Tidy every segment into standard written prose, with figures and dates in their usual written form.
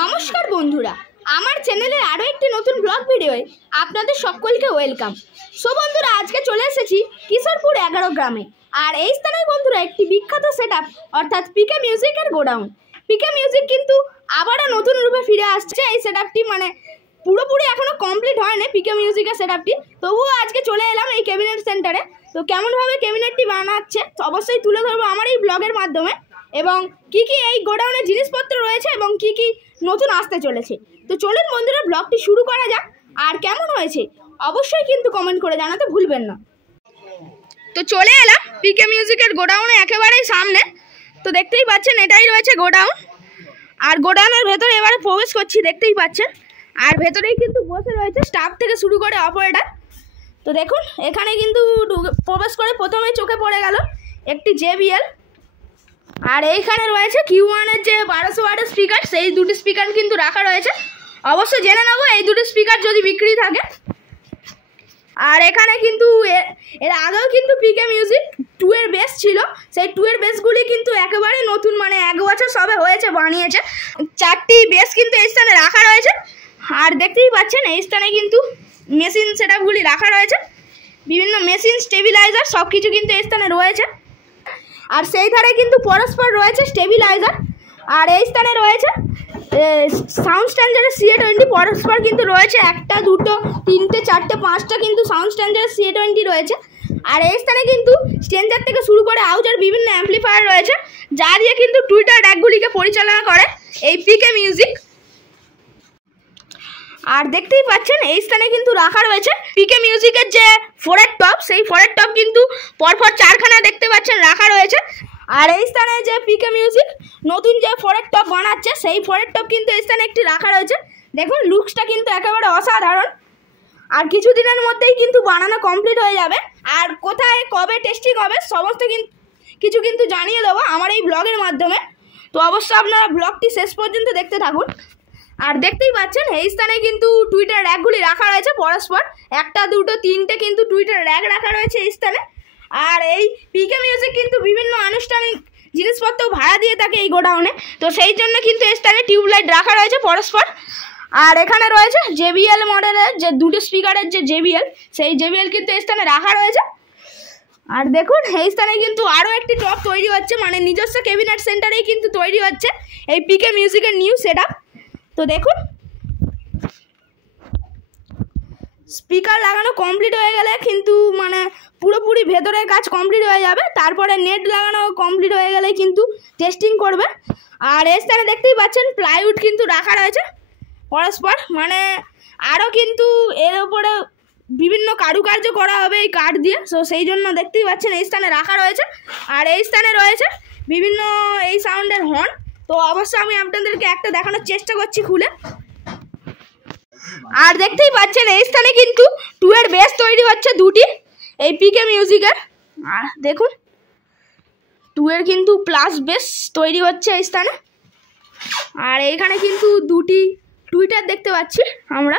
নমস্কার বন্ধুরা, আমার চ্যানেলে আরও একটি নতুন ব্লগ ভিডিওয় আপনাদের সকলকে ওয়েলকাম। সো বন্ধুরা, আজকে চলে এসেছি কিশোরপুর 11 গ্রামে। আর এই স্থানে বন্ধুরা একটি বিখ্যাত সেটআপ অর্থাৎ পিকে মিউজিকের গোডাউন। পিকে মিউজিক কিন্তু আবারও নতুন রূপে ফিরে আসছে। এই সেটআপটি পুরোপুরি এখনও কমপ্লিট হয়নি পিকে মিউজিকের সেটআপটি, তবুও আজকে চলে এলাম এই ক্যাবিনেট সেন্টারে। তো কেমনভাবে ক্যাবিনেটটি বানাচ্ছে অবশ্যই তুলে ধরবো আমার এই ব্লগের মাধ্যমে, এবং কি কি এই গোডাউনে জিনিসপত্র রয়েছে এবং কি কি নতুন আসতে চলেছে। তো চলুন বন্ধুরা, ব্লগটি শুরু করা যাক। আর কেমন হয়েছে অবশ্যই কিন্তু কমেন্ট করে জানাতে ভুলবেন না। তো চলে এলাম পিকে মিউজিকের গোডাউনে একেবারেই সামনে। তো দেখতেই পাচ্ছেন এটাই রয়েছে গোডাউন। আর গোডাউনের ভেতরে এবারে প্রবেশ করছি, দেখতেই পাচ্ছেন। আর ভেতরেই কিন্তু বসে রয়েছে স্টাফ থেকে শুরু করে অপারেটর। তো দেখুন এখানে কিন্তু প্রবেশ করে প্রথমেই চোখে পড়ে গেল একটি JBL। আর এইখানে রয়েছে Q1-এর যে 1200 ওয়াটের স্পিকার, সেই দুটি স্পিকার কিন্তু রাখা রয়েছে। অবশ্যই জেনে নেবো এই দুটি স্পিকার যদি বিক্রি থাকে। আর এখানে কিন্তু এর আগেও কিন্তু পিকে মিউজিক 2-এর বেস ছিল, সেই 2-এর বেসগুলি কিন্তু একেবারে নতুন, 1 বছর সবে হয়েছে বানিয়েছে। 4টি বেস কিন্তু এই স্থানে রাখা রয়েছে। আর দেখতেই পাচ্ছেন এই স্থানে কিন্তু মেশিন সেটআপগুলি রাখা রয়েছে, বিভিন্ন মেশিন স্টেবিলাইজার সব কিছু কিন্তু এই স্থানে রয়েছে। আর সেই ধারে কিন্তু পরস্পর রয়েছে স্টেবিলাইজার। আর এই স্থানে রয়েছে সাউন্ড স্ট্যান্ডার্ডের CA20 পরস্পর কিন্তু রয়েছে 1, 2, 3, 4, 5টা কিন্তু সাউন্ড স্ট্যান্ডার্ডের CA20 রয়েছে। আর এই স্থানে কিন্তু স্ট্যান্ডার্ড থেকে শুরু করে আউজার বিভিন্ন অ্যাম্পলিফায়ার রয়েছে, যা দিয়ে কিন্তু টুইটার ড্যাকগুলিকে পরিচালনা করে এই পিকে মিউজিক। আর দেখতেই পাচ্ছেন এই স্থানে কিন্তু রাখা রয়েছে পিকে মিউজিকের যে 4-এর টপ, সেই 4-এর টপ কিন্তু পরপর 4খানা দেখতে পাচ্ছেন রাখা রয়েছে। আর এই স্থানে যে পিকে মিউজিক নতুন যে 4-এর টপ বানাচ্ছে, সেই 4-এর টপ কিন্তু এই স্থানে একটি রাখা রয়েছে। দেখুন লুকসটা কিন্তু একেবারে অসাধারণ। আর কিছুদিনের মধ্যেই কিন্তু বানানো কমপ্লিট হয়ে যাবে। আর কোথায় কবে টেস্টিং হবে সমস্ত কিছু কিন্তু জানিয়ে দেবো আমার এই ব্লগের মাধ্যমে। তো অবশ্যই আপনারা ব্লগটি শেষ পর্যন্ত দেখতে থাকুন। আর দেখতেই পাচ্ছেন এই স্থানে কিন্তু টুইটার র্যাকগুলি রাখা রয়েছে পরস্পর 1, 2, 3টে কিন্তু টুইটার র্যাক রাখা রয়েছে এই স্থানে। আর এই পিকে মিউজিক কিন্তু বিভিন্ন আনুষ্ঠানিক জিনিসপত্র ভাড়া দিয়ে থাকে এই গোডাউনে, তো সেই জন্য কিন্তু এই স্থানে টিউবলাইট রাখা রয়েছে পরস্পর। আর এখানে রয়েছে JBL মডেলের যে 2টি স্পিকারের যে JBL, সেই JBL কিন্তু এই স্থানে রাখা রয়েছে। আর দেখুন এই স্থানে কিন্তু আরও একটি টপ তৈরি হচ্ছে, নিজস্ব ক্যাবিনেট সেন্টারেই কিন্তু তৈরি হচ্ছে এই পিকে মিউজিকের নিউ সেটআপ। তো দেখুন স্পিকার লাগানো কমপ্লিট হয়ে গেলে কিন্তু পুরোপুরি ভেতরের কাজ কমপ্লিট হয়ে যাবে। তারপরে নেট লাগানো কমপ্লিট হয়ে গেলে কিন্তু টেস্টিং করবে। আর এই স্থানে দেখতেই পাচ্ছেন প্লাইউড কিন্তু রাখা রয়েছে পরস্পর, আরও কিন্তু এর উপরে বিভিন্ন কারুকার্য করা হবে এই কাঠ দিয়ে, সো সেই জন্য দেখতেই পাচ্ছেন এই স্থানে রাখা রয়েছে। আর এই স্থানে রয়েছে বিভিন্ন এই সাউন্ডের হর্ন। তো অবশ্যই আমি আপনাদেরকে একটা দেখানোর চেষ্টা করছি খুলে। আর দেখতেই পাচ্ছেন এই স্থানে কিন্তু 2-এর বেস তৈরি হচ্ছে 2টি এই পিকে মিউজিকের। আর দেখুন 2-এর কিন্তু প্লাস বেস তৈরি হচ্ছে এই স্থানে। আর এইখানে কিন্তু 2টি টুইটার দেখতে পাচ্ছি আমরা।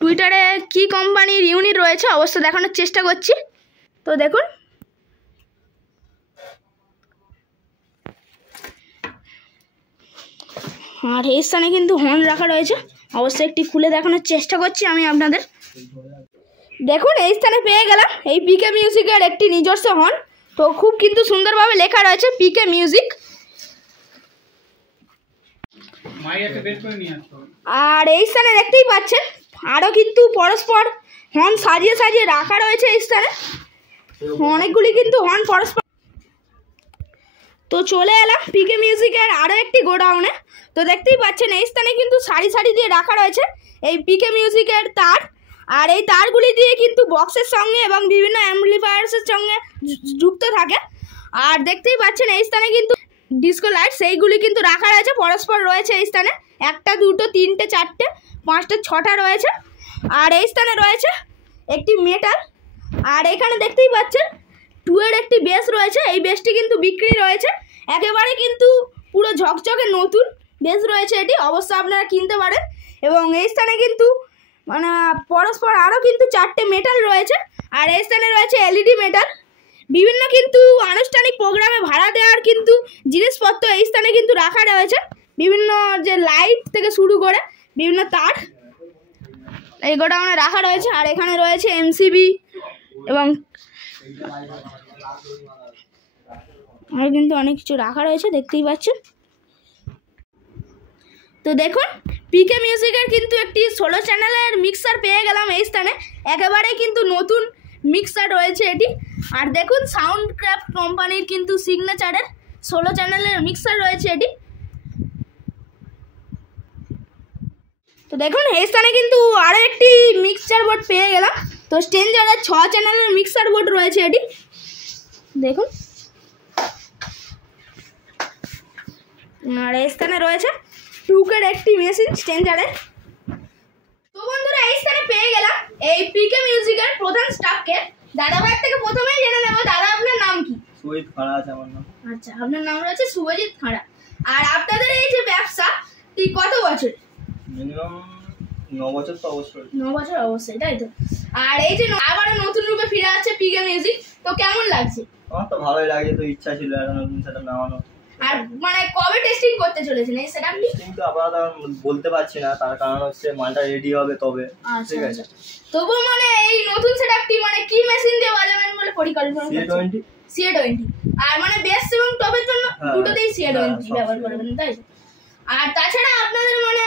টুইটারে কি কোম্পানির ইউনিট রয়েছে অবশ্যই দেখানোর চেষ্টা করছি। তো দেখুন আর এই স্থানে কিন্তু হর্ন রাখা রয়েছে, অবশ্যই একটি খুলে দেখানোর চেষ্টা করছি আমি আপনাদের। দেখুন এই স্থানে পেয়ে গেলাম এই পিকে মিউজিকের একটি নিজস্ব হর্ন। তো খুব কিন্তু সুন্দরভাবে লেখা রয়েছে পিকে মিউজিক। আর এই স্থানে দেখতেই পাচ্ছেন আরও কিন্তু পরস্পর হর্ন সাজিয়ে সাজিয়ে রাখা রয়েছে এই স্থানে, অনেকগুলি কিন্তু হর্ন পরস্পর। তো চলে এলাম পিকে মিউজিকের আরও একটি গোডাউনে। তো দেখতেই পাচ্ছেন এই স্থানে কিন্তু সারি সারি দিয়ে রাখা রয়েছে এই পিকে মিউজিকের তার। আর এই তারগুলি দিয়ে কিন্তু বক্সের সঙ্গে এবং বিভিন্ন অ্যাম্পলিফায়ার্সের সঙ্গে যুক্ত থাকে। আর দেখতেই পাচ্ছেন এই স্থানে কিন্তু ডিস্কো লাইট সেইগুলি কিন্তু রাখা রয়েছে পরস্পর রয়েছে এই স্থানে 1, 2, 3, 4, 5, 6টা রয়েছে। আর এই স্থানে রয়েছে একটি মেটাল। আর এখানে দেখতেই পাচ্ছেন 2-এর একটি বেস রয়েছে, এই বেসটি কিন্তু বিক্রি রয়েছে, একেবারে কিন্তু পুরো ঝকঝকে নতুন বেস রয়েছে এটি, অবশ্যই আপনারা কিনতে পারেন। এবং এই স্থানে কিন্তু পরস্পর আরও কিন্তু 4টে মেটাল রয়েছে। আর এই স্থানে রয়েছে LED মেটাল, বিভিন্ন কিন্তু আনুষ্ঠানিক প্রোগ্রামে ভাড়া দেওয়ার কিন্তু জিনিসপত্র এই স্থানে কিন্তু রাখা রয়েছে। বিভিন্ন যে লাইট থেকে শুরু করে বিভিন্ন তার এই গোডাউনে রাখা রয়েছে। আর এখানে রয়েছে এমসিবি এবং আর কিন্তু অনেক কিছু রাখা রয়েছে, দেখতেই পাচ্ছেন। তো দেখুন, পিকে মিউজিকের কিন্তু একটি 16 চ্যানেলের মিক্সার পেয়ে গেলাম এই স্থানে। একেবারেই কিন্তু নতুন মিক্সার রয়েছে এটি। আর দেখুন, সাউন্ড ক্রাফট কোম্পানির কিন্তু সিগনেচারের 16 চ্যানেলের মিক্সার রয়েছে এটি। তো দেখুন, এই স্থানে কিন্তু আরও একটি মিক্সচার বোর্ড পেয়ে গেলাম। তো স্টেঞ্জারের 6 চ্যানেলের মিক্সার বোর্ড রয়েছে এটি, দেখুন। আর এই স্থানে রয়েছে টুকের একটি মেশিন স্টেঞ্জারের। তো বন্ধুরা, এই স্থানে পেয়ে গেলাম এই পিকে মিউজিকের প্রধান স্টাফকে। দাদা ভাই থেকে প্রথমেই জেনে নেব, দাদা আপনার নাম কি? সুজিত খাড়া আছে আমার নাম। আচ্ছা, আপনার নাম রয়েছে সুজিত খাড়া। আর আপনাদের এই যে ব্যবসা কত বছর? মিনিমাম 9 বছর তো অবশ্যই। 9 বছর অবশ্যই, তাই তো। আর এই যে আবার নতুন রূপে ফিরে আসছে পিকে মিউজিক, তো কেমন লাগছে? আমার তো ভালোই লাগে, তো ইচ্ছা ছিল একটা নতুন সেটআপ নেওয়ানো। আর মানে কবে টেস্টিং করতে চলেছেন এই সেটআপটি? টেস্টিং তো আপাতত বলতে পারছি না, তার কারণ হচ্ছে মালটা রেডি হবে তবে। ঠিক আছে, তবু মানে এই নতুন সেটআপটি মানে কি মেশিন দিয়ে বাজাবেন বলে পরিকল্পনা করছেন? CA20। আর মানে বেস এবং টপের জন্য দুটোতেই CA20 ব্যবহার করবেন, তাই তো? আর তাছাড়া আপনাদের মানে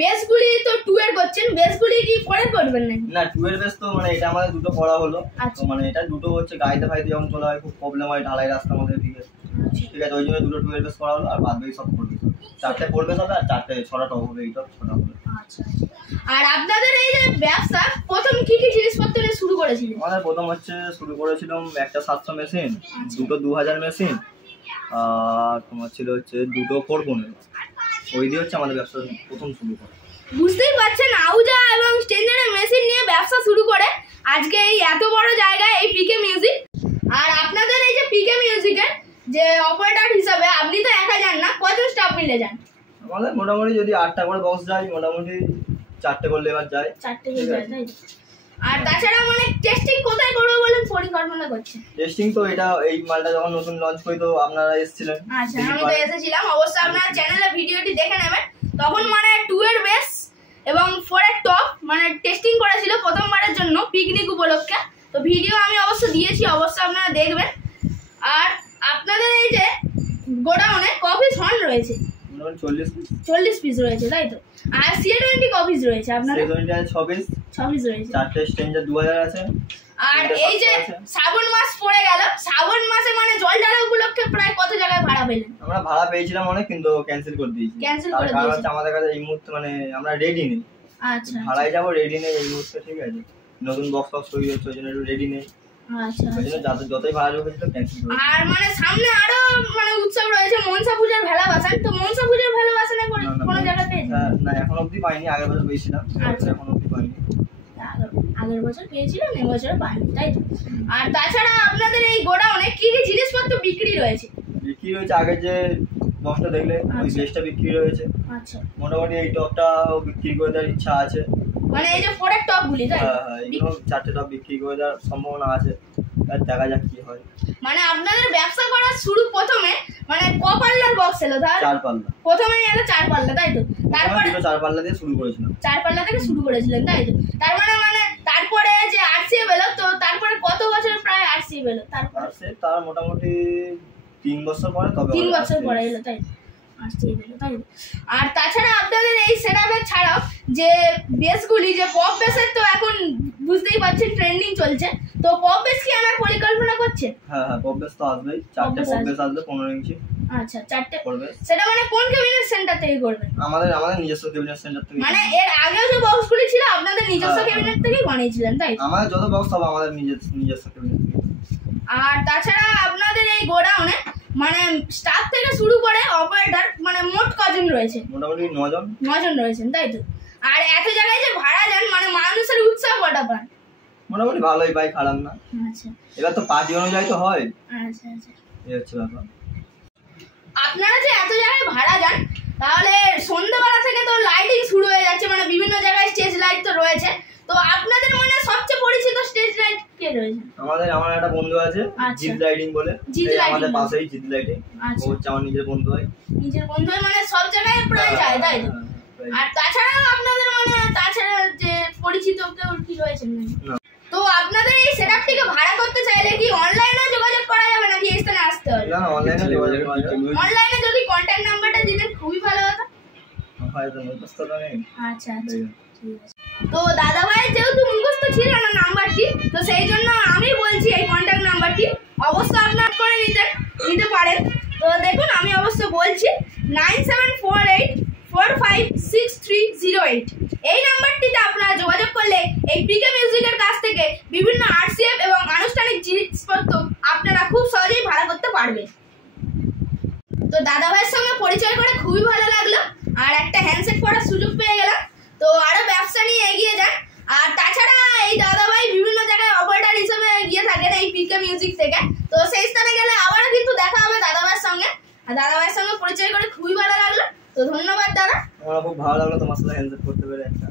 বেসগুলি তো 2 এর করছেন, বেসগুলি কি পরে করবেন নাকি? না, 2 এর বেস তো মানে এটা আমাদের দুটো করা হলো। তো মানে এটা দুটো হচ্ছে গাড়িতে ফাইতে যখন চলা হয় খুব প্রবলেম হয় ঢালাই রাস্তার মধ্যে দিকে। ঠিক আছে, ওই জন্য দুটো 2 এর বেস করা হলো। আর বাদ বাকি সব করবে, 4টে করবে হবে আর 4টে 6টা টপ হবে, এইটা 6টা হবে। আচ্ছা। আর আপনাদের এই যে ব্যবসা প্রথম কি কি জিনিসপত্র নিয়ে শুরু করেছিলেন? আমাদের প্রথম হচ্ছে শুরু করেছিলাম একটা 700 মেশিন, দুটো 2000 মেশিন, আর তোমার ছিল হচ্ছে দুটো 415। ওই দিয়ে হচ্ছে আমাদের ব্যবসা প্রথম শুরু করা। বুঝতেই পারছেন, আউজা এবং স্টেঞ্জারের মেশিন নিয়ে ব্যবসা শুরু করে আজকে এই এত বড় জায়গায় এই পিকে মিউজিক। আর আপনাদের এই যে পিকে মিউজিকের যে অপারেটর হিসাবে আপনি তো একা যান না, কয়জন স্টাফ মিলে যান? আমাদের মোটামুটি যদি 8টা করে বক্স যায়, মোটামুটি 4টে করলে এবার যায়। 4টে হয়ে যায়, তাই? আর তাছাড়া মানে টেস্টিং কোথায় করবো বলে পরিকল্পনা করছেন? টেস্টিং তো এটা এই মালটা যখন নতুন লঞ্চ করি তো আপনারা এসেছিলেন। আচ্ছা, আমি তো এসেছিলাম, অবশ্যই আপনার চ্যানেলে ভিডিওটি দেখে নেবেন। তখন মানে 2 এর বেস এবং 4 এর টপ মানে টেস্টিং করেছিল প্রথমবারের জন্য পিকনিক উপলক্ষে। তো ভিডিও আমি অবশ্য দিয়েছি, অবশ্যই আপনারা দেখবেন। আর আপনাদের এই যে গোডাউনে কপিস হর্ন রয়েছে 40 পিস রয়েছে, তাই তো? আর CA20 কপিস রয়েছে আপনাদের? CA20 আছে 6 পিস রয়েছে। 4টে স্টেঞ্জার 2000 আছে। আর এই যে শ্রাবণ মাস পড়ে গেল, শ্রাবণ মাসে মানে জল ঢালা উপলক্ষে প্রায় কত জায়গায় ভাড়া পেলেন? আমরা ভাড়া পেয়েছিলাম অনেক, কিন্তু ক্যান্সেল করে দিয়েছি। কারণ হচ্ছে আমাদের কাছে এই মুহূর্তে মানে আমরা রেডি নেই। আচ্ছা, ভাড়ায় যাবো, রেডি নেই এই মুহূর্তে। ঠিক আছে, নতুন বক্স তৈরি হচ্ছে, ওই জন্য একটু রেডি নেই। আচ্ছা, ওই জন্য যতই ভাড়া যোগ হয়েছিল ক্যান্সেল করে। আর মানে সামনে আরো মানে উৎসব রয়েছে, মনসা পূজার ভেলা বাসান। তো মনসা পূজার ভেলা বাসানে কোনো জায়গা পেয়েছেন? না, এখন অবধি পাইনি। আগের বছর পেয়েছিলাম, এখন অবধি পাইনি। আগের বছর পেয়েছিলেন, এই বছর পাইনি, তাই তো? আর তাছাড়া আপনাদের এই গোডাউনে কি কি জিনিসপত্র বিক্রি রয়েছে? বিক্রি রয়েছে আগের যে বক্সটা দেখলে ওই বেসটা বিক্রি রয়েছে। আচ্ছা, মোটামুটি এই টপটা বিক্রি করে দেওয়ার ইচ্ছা আছে। মানে এই যে 4 এর টপ গুলি, তাই? হ্যাঁ, এইগুলো 4টে টপ বিক্রি করে দেওয়ার সম্ভাবনা আছে, আর দেখা যাক কি হয়। মানে আপনাদের ব্যবসা করার শুরু প্রথমে মানে ক পাল্লার বক্স এলো? 4 পাল্লা। প্রথমে এলো 4 পাল্লা, তাই তো? তারপরে 4 পাল্লা দিয়ে শুরু করেছিলাম। 4 পাল্লা থেকে শুরু করেছিলেন, তাই তো? তার মানে তারপরে যে RCA এলো, তো তারপরে কত বছর প্রায় RCA এলো? তার মোটামুটি 3 বছর পরে, তবে 3 বছর পরে এলো, তাই? RCA এলো, তাই? আর তাছাড়া আপনাদের এই সেটআপের ছাড়াও যে বেসগুলি, যে পপ বেসের তো এখন বুঝতেই পারছেন ট্রেন্ডিং চলছে, তো পপ বেস কি আনার পরিকল্পনা করছে? হ্যাঁ, পপ বেস তো আসবেই। 4টে পপ বেস আসবে 15 ইঞ্চি। আচ্ছা, 4টে করবে। সেটা মানে কোন ক্যাবিনেট সেন্টার থেকে করবেন? আমাদের নিজস্ব ক্যাবিনেট সেন্টার থেকে। মানে এর আগেও যে বক্সগুলি ছিল আপনাদের নিজস্ব ক্যাবিনেট থেকেই বানিয়েছিলেন, তাই? আমাদের যত বক্স হবে আমাদের নিজস্ব ক্যাবিনেট থেকে। আর তাছাড়া আপনাদের এই গোডাউনে মানে স্টাফ থেকে শুরু করে অপারেটর মানে মোট কজন রয়েছে? মোটামুটি 9 জন। 9 জন রয়েছেন, তাই তো? আর এত জায়গায় যে ভাড়া যান মানে মানুষের উৎসাহ কটা পান? মোটামুটি ভালোই পাই, খারাপ না। আচ্ছা, এবার তো পার্টি অনুযায়ী তো হয়। আচ্ছা, আচ্ছা। এই হচ্ছে ব্যাপার। আপনারা যে এত জায়গায় ভাড়া যান, তাহলে সন্ধ্যাবেলা থেকে তো লাইটিং শুরু হয়ে যাচ্ছে, মানে বিভিন্ন জায়গায় স্টেজ লাইট তো রয়েছে। তো আপনাদের মানে সবচেয়ে পরিচিত স্টেজ লাইট কে রয়েছে? আমার একটা বন্ধু আছে জিৎ লাইটিং বলে, আমাদের পাশেই জিৎ লাইটিং। ও হচ্ছে আমার নিজের বন্ধু হয়। নিজের বন্ধু মানে সব জায়গায় প্রায় যায়, তাই তো? আর তাছাড়া আপনাদের মানে তাছাড়া যে পরিচিত কেউ কি রয়েছে না? তো আপনাদের এই সেটআপটিকে ভাড়া করতে চাইলে কি অনলাইনে যোগাযোগ করা যাবে নাকি এই স্থানে আসতে হবে? না, অনলাইনে যোগাযোগ করা যাবে। অনলাইনে যদি কন্টাক্ট নাম্বারটা দিতেন খুবই ভালো হতো। হয়তো মুখস্থ নেই। আচ্ছা আচ্ছা, ঠিক আছে। তো দাদা ভাই যেহেতু মুখস্থ ছিল না নাম্বারটি, তো সেই জন্য আমি বলছি এই কন্টাক্ট নাম্বারটি অবশ্যই আপনার করে নিতে পারেন। তো দেখুন আমি অবশ্য বলছি 9748456308। এই নাম্বারটিতে আপনারা যোগাযোগ করলে এই পিকে মিউজিকের কাছ থেকে বিভিন্ন আরসিএফ এবং আনুষ্ঠানিক জিনিসপত্র আপনারা খুব সহজেই ভাড়া করতে পারবেন। তো দাদা ভাইয়ের সঙ্গে পরিচয় করে খুবই ভালো লাগলো, আর একটা হ্যান্ডশেক করার সুযোগ পেয়ে গেলাম। তো আরো ব্যবসা নিয়ে এগিয়ে যান। আর তাছাড়া এই দাদা ভাই বিভিন্ন জায়গায় অপারেটর হিসেবে গিয়ে থাকেন এই পিকে মিউজিক থেকে। তো সেই স্থানে গেলে আবারও কিন্তু দেখা হবে দাদা ভাইয়ের সঙ্গে। আর দাদা ভাইয়ের সঙ্গে পরিচয় করে খুবই ভালো লাগলো। তো ধন্যবাদ দাদা। আমার খুব ভালো লাগলো তোমার সাথে হ্যান্ডশেক করতে পেরে একটা।